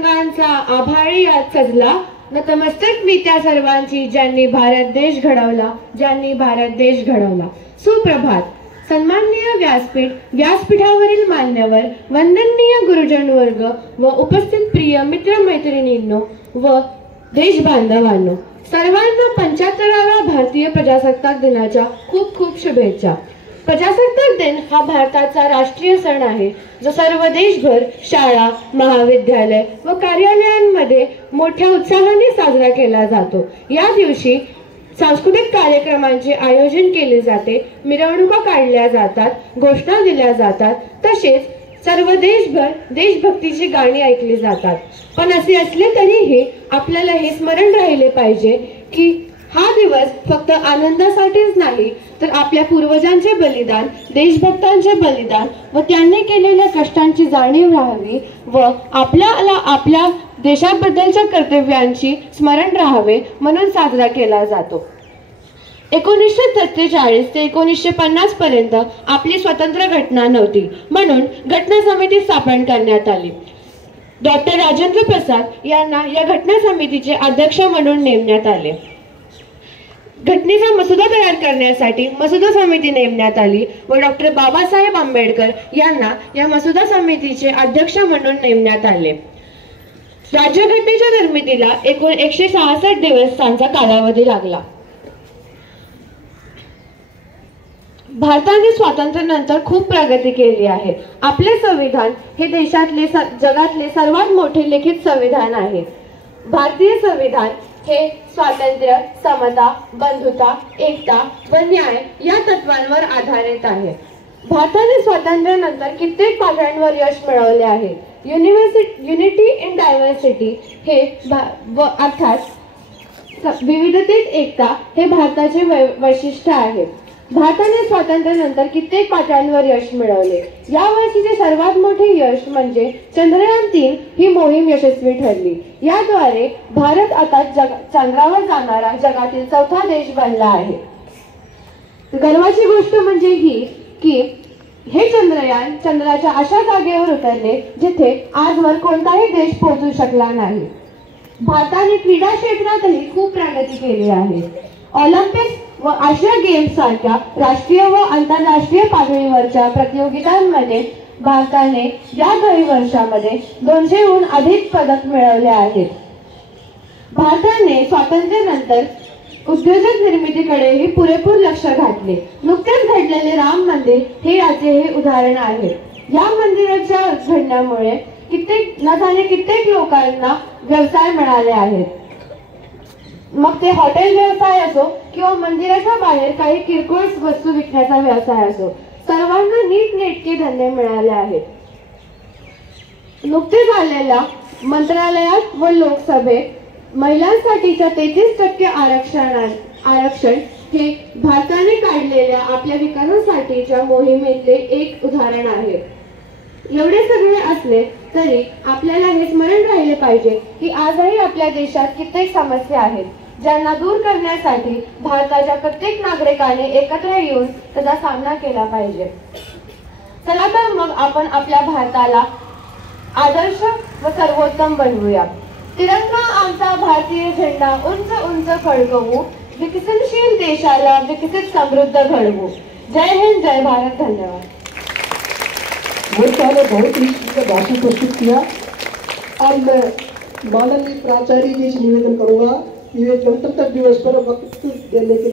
रंगांचा आभाळी आज सजला, नतमस्तक मी त्या सर्वांची ज्यांनी भारत देश घडवला. सुप्रभात. सन्माननीय व्यासपीठावरील मान्यवर, वंदनीय गुरुजन वर्ग व उपस्थित प्रिय मित्र मैत्रिणींनो व देश बांधवांनो, सर्वांना 75व्या भारतीय प्रजासत्ताक दिनाच्या खूप खूप शुभेच्छा. प्रजासत्ताक दिन हा भारताचा राष्ट्रीय सण आहे, जो सर्व देशभर शाळा, महाविद्यालय व कार्यालयांमध्ये मोठ्या उत्साहाने साजरा केला जातो. या दिवशी सांस्कृतिक कार्यक्रमांचे आयोजन केले जाते, मिरवणुका काढल्या जातात, घोषणा दिल्या जातात, तसेच सर्व देशभर देशभक्तीची गाणी ऐकली जातात. पण असे असले तरीही आपल्याला हे स्मरण राहिले पाहिजे की हा दिवस फक्त आनंदासाठीच नाही, तर आपल्या पूर्वजांचे बलिदान, देशभक्तांचे बलिदान व त्यांनी केलेल्या कष्टांची जाणीव राहावी व आपल्याला आपल्या देशाबद्दलच्या कर्तव्यांची स्मरण राहावे म्हणून साजरा केला जातो. 1943 ते 1950 पर्यंत आपली स्वतंत्र घटना नव्हती, म्हणून घटना समिती स्थापन करण्यात आली. डॉक्टर राजेंद्र प्रसाद यांना या घटना समितीचे अध्यक्ष म्हणून नेमण्यात आले. घटनेचा मसुदा तयार करण्यासाठी मसुदा समिती नेमण्यात आली व डॉक्टर बाबासाहेब आंबेडकर यांना या मसुदा समितीचे अध्यक्ष म्हणून नेमण्यात आले. राज्यघटनेच्या निर्मितीला एकूण 166 दिवसांचा कालावधी लागला. भारताने स्वातंत्र्यानंतर खूप प्रगती केली आहे. आपले संविधान हे देशातले जगातले सर्वात मोठे लिखित संविधान आहे. भारतीय संविधान हे स्वातंत्र्य, समता, बंधुता, एकता व न्याय या तत्वांवर आधारित आहे. भारताने स्वातंत्र्यानंतर कित्येक पातळ्यांवर यश मिळवले आहे. युनिटी इन डायव्हर्सिटी हे अर्थात विविधतेत एकता हे भारताचे वैशिष्ट्य आहे. भारताने स्वातंत्र्यानंतर कित्येक पातळ्यांवर यश मिळवले. या वर्षीचे सर्वात मोठे यश म्हणजे चंद्रयान 3 ही मोहीम यशस्वी ठरली. याद्वारे भारत आता चंद्रावर जाणारा जगातील चौथा देश बनला आहे. गर्वाची गोष्ट म्हणजे ही की हे चंद्रयान चंद्राच्या अशा जागेवर उतरले जिथे आजवर कोणताही देश पोहोचू शकला नाही. भारताने क्रीडा क्षेत्रातही खूप प्रगती केली आहे. ऑलिम्पिक्स व आशिया गेम्स सारख्या राष्ट्रीय व आंतरराष्ट्रीय पातळीवरच्या प्रतियोगितांमध्ये भारताने या काही वर्षामध्ये 200हून अधिक पदक मिळवले आहेत. भारताने स्वातंत्र्यानंतर उद्योजक निर्मितीकडेही पुरेपूर लक्ष घातले. नुकतेच घडलेले राम मंदिर हे याचे हे उदाहरण आहे. या मंदिराच्या घडण्यामुळे कित्येक लोकांना व्यवसाय मिळाले आहेत. मग ते हॉटेल व्यवसाय असो किंवा मंदिराच्या बाहेर काही किरकोळ वस्तू विकण्याचा व्यवसाय असो, सर्वांना नीटनेटके धंदे मिळाले आहेत. नुकतेच झालेल्या मंत्रालयात व लोकसभेत महिलांसाठीच्या 33% आरक्षण हे भारताने काढलेल्या आपल्या विकासासाठीच्या मोहिमेतले एक उदाहरण आहे. एवढे सगळे असले तरी आपल्याला हे स्मरण राहिले पाहिजे की आजही आपल्या देशात कित्येक समस्या आहेत, ज्यांना दूर करण्यासाठी भारताच्या प्रत्येक नागरिकाने एकत्र येऊन त्याचा सामना केला पाहिजे. चला तर मग आपण आपल्या भारताला आदर्श व सर्वोत्तम बनवूया. तिरंगा आमचा भारतीय झेंडा उंच उंच फडकवू, विकसनशील देशाला विकसित समृद्ध घडवू. जय हिंद, जय भारत. धन्यवाद. ने बहुत ही भाषण प्रस्तुत किया. अब मैं माननीय प्राचार्य जी से निवेदन करूंगा कि ये गणतंत्र दिवस पर वक्तव्य देने के